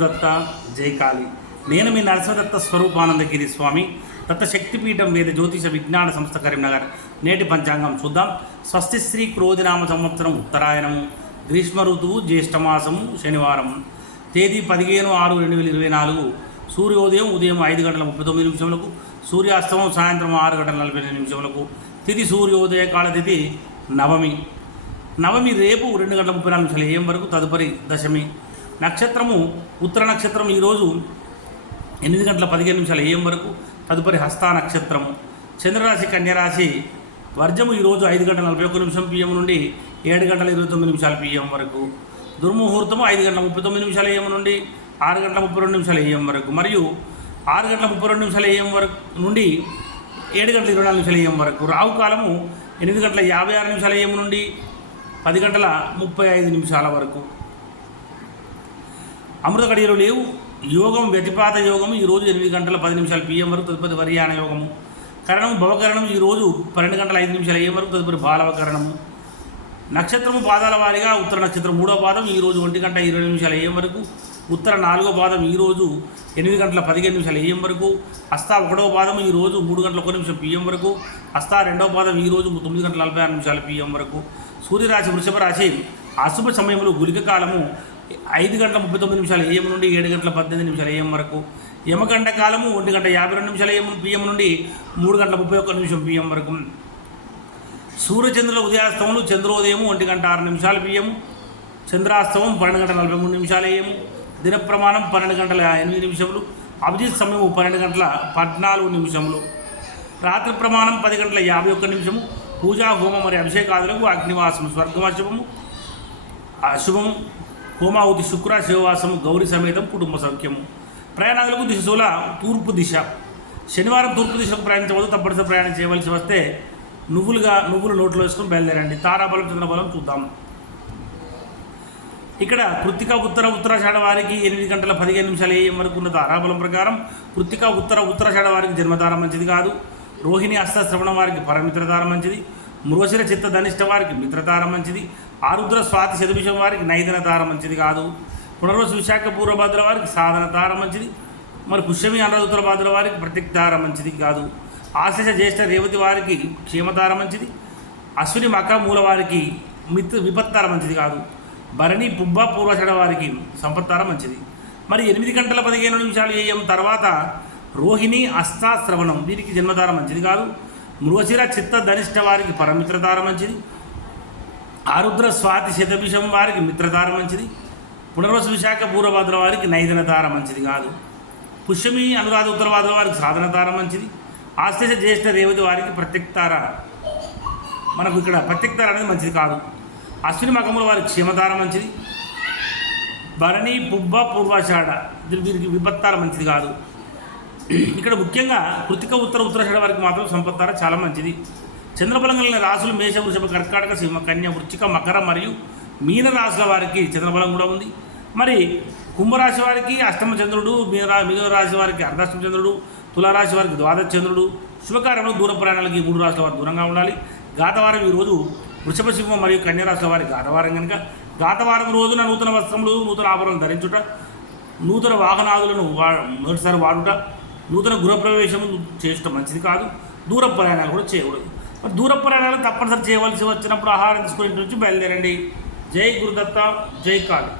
దత్త జైకాళి నేను మీ నరసింహదత్త స్వరూపానందగిరి స్వామి. దత్త శక్తిపీఠం వేద జ్యోతిష విజ్ఞాన సంస్థ కరీంనగర్. నేటి పంచాంగం చూద్దాం. స్వస్తి శ్రీ క్రోధినామ సంవత్సరం ఉత్తరాయణము. గ్రీష్మ ఋతువు జ్యేష్ఠమాసము శనివారం. తేదీ పదిహేను ఆరు రెండు వేల ఇరవై నాలుగు. సూర్యోదయం ఉదయం ఐదు గంటల ముప్పై తొమ్మిది నిమిషములకు. సూర్యాస్తమం సాయంత్రం ఆరు గంటల నలభై ఎనిమిది నిమిషములకు. తిథి సూర్యోదయ కాల తిథి నవమి. నవమి రేపు రెండు గంటల ముప్పై నాలుగు నిమిషాలు ఏం వరకు తదుపరి దశమి. నక్షత్రము ఉత్తర నక్షత్రం ఈరోజు ఎనిమిది గంటల పదిహేను నిమిషాలు ఏఎం వరకు. తదుపరి హస్తా నక్షత్రము. చంద్రరాశి కన్యరాశి వర్జము ఈరోజు ఐదు గంటల నలభై ఒక్క నిమిషం పిఎం నుండి ఏడు గంటల ఇరవై తొమ్మిది నిమిషాలు పిఎం వరకు. దుర్ముహూర్తము ఐదు గంటల ముప్పై తొమ్మిది నిమిషాలు ఏఎం నుండి ఆరు గంటల ముప్పై రెండు నిమిషాలు ఏఎం వరకు. మరియు ఆరు గంటల ముప్పై రెండు నిమిషాలు ఏఎం వరకు నుండి ఏడు గంటల ఇరవై నాలుగు నిమిషాలు ఏఎం వరకు. రావు కాలము ఎనిమిది గంటల యాభై ఆరు నిమిషాలు ఏం నుండి పది గంటల ముప్పై ఐదు నిమిషాల వరకు. అమృత గడియలు లేవు. యోగం వ్యతిపాత యోగము ఈరోజు ఎనిమిది గంటల పది నిమిషాలు పిఎం వరకు తదుపరి వర్యాణ యోగము. కరణం భవకరణం ఈరోజు పన్నెండు గంటల ఐదు నిమిషాలు ఏం వరకు తదుపరి బాలవకరణము. నక్షత్రము పాదాల వారిగా ఉత్తర నక్షత్రం మూడో పాదం ఈరోజు ఒంటి గంట ఇరవై నిమిషాలు అయ్యే వరకు. ఉత్తర నాలుగో పాదం ఈరోజు ఎనిమిది గంటల పదిహేను నిమిషాలు ఏఎం వరకు. హస్తా ఒకటో పాదం ఈరోజు మూడు గంటల ఒక నిమిషం పిఎం వరకు. హస్తా రెండో పాదం ఈరోజు తొమ్మిది గంటల నలభై ఆరు నిమిషాలు పిఎం వరకు. సూర్యరాశి వృషభ రాశి అశుభ సమయంలో గులిక కాలము. ఐదు గంటల ముప్పై తొమ్మిది నిమిషాలు ఏఎం నుండి ఏడు గంటల పద్దెనిమిది నిమిషాలు ఏఎం వరకు. యమగంట కాలము ఒంటి గంట యాభై రెండు నిమిషాలు ఏఎం పిఎం నుండి మూడు గంటల ముప్పై ఒక్క నిమిషం పిఎం వరకు. సూర్యచంద్రుల ఉదయాస్తమములు చంద్రోదయము ఒంటి గంట ఆరు నిమిషాలు పిఎం చంద్రాస్తమం పన్నెండు గంటల నలభై మూడు నిమిషాలు ఏఎం దిన ప్రమాణం పన్నెండు గంటల ఎనిమిది నిమిషములు. అభిజిత్ సమయం పన్నెండు గంటల పద్నాలుగు నిమిషములు. రాత్రి ప్రమాణం పది గంటల యాభై ఒక్క నిమిషము. పూజా హోమం మరియు అభిషేకాదులకు అగ్నివాసం స్వర్గవాసము అశుభం హోమావతి శుక్ర శివవాసం గౌరీ సమేతం కుటుంబ సౌఖ్యము. ప్రయాణాలకు దిశల తూర్పు దిశ. శనివారం తూర్పు దిశకు ప్రయాణించవద్దు తప్పనిసరి ప్రయాణం చేయవలసి వస్తే నువ్వులుగా నువ్వులు నోట్లో వేసుకొని బయలుదేరండి. తారాబలం చంద్రబలం చూద్దాం. ఇక్కడ కృత్తిక ఉత్తర ఉత్తరాషాఢ వారికి ఎనిమిది గంటల పదిహేను నిమిషాలు ఏఎం వరకు ఉన్న తారాబలం ప్రకారం కృత్తిక ఉత్తర ఉత్తరాషాఢ వారికి జన్మతార మంచిది కాదు. రోహిణి అస్త శ్రవణ వారికి పరమిత్రతార మంచిది. మృగశిర చిత్త ధనిష్ట వారికి మిత్రతారం మంచిది. ఆరుద్ర స్వాతి శతభిషం వారికి నైదన తార మంచిది కాదు. పునర్వసు విశాఖ పూర్వభద్ర వారికి సాధన తార మంచిది. మరి పుష్యమి అనరుద్ర భాద్ర వారికి ప్రత్యక్ తార మంచిది కాదు. ఆశిష జ్యేష్ఠ రేవతి వారికి క్షేమతార మంచిది. అశ్విని మక మూల వారికి మిత్ విపత్తార మంచిది కాదు. భరణి పుబ్బ పూర్వషడ వారికి సంపత్తార మంచిది. మరి ఎనిమిది గంటల పదిహేను నిమిషాలు ఏఎం తర్వాత రోహిణి అస్తా శ్రవణం వీరికి జన్మతార మంచిది కాదు. మృగశిర చిత్త ధనిష్ట వారికి పరమిత్రతార మంచిది. ఆరుద్ర స్వాతి శతభిషం వారికి మిత్రధార మంచిది. పునర్వసు విశాఖ పూర్వభద్ర వారికి నైదన తార మంచిది కాదు. పుష్యమి అనురాధ ఉత్తరభద్ర వారికి సాధన తార మంచిది. ఆశ్లేష జ్యేష్ఠ రేవతి వారికి ప్రత్యక్తార. మనకు ఇక్కడ ప్రత్యక్తార అనేది మంచిది కాదు. అశ్విని మకముల వారికి క్షేమధార మంచిది. భరణి పుబ్బ పూర్వాషాఢ ఇది వీరికి విపత్తార మంచిది కాదు. ఇక్కడ ముఖ్యంగా కృతిక ఉత్తర ఉత్తరాషాఢ వారికి మాత్రం సంపత్తార చాలా మంచిది. చంద్రబలం కలిగిన రాసులు మేష వృషభ కర్కాటక సింహ కన్య వృచ్చిక మకర మరియు మీన రాశుల వారికి చంద్రబలం కూడా ఉంది. మరి కుంభరాశి వారికి అష్టమ చంద్రుడు మీన రాశి వారికి అర్ధాష్టమ చంద్రుడు తులారాశి వారికి ద్వాదశ చంద్రుడు శుభకార్యంలో దూర ప్రయాణాలకి మూడు రాశుల వారు దూరంగా ఉండాలి. గాతవారం ఈరోజు వృషభ సింహం మరియు కన్యరాశుల వారి గాతవారం కనుక గాతవారం రోజున నూతన వస్త్రములు నూతన ఆభరణలు ధరించుట నూతన వాహనాదులను వా మొదటిసారి వాడుట నూతన గృహప్రవేశం చేయటం మంచిది కాదు. దూర ప్రయాణాలు కూడా చేయకూడదు. దూర ప్రయాణాలు తప్పనిసరి చేయవలసి వచ్చినప్పుడు ఆహారం తీసుకుని ఇంటి నుంచి బయలుదేరండి. జై గురుదత్త జై కాళీ.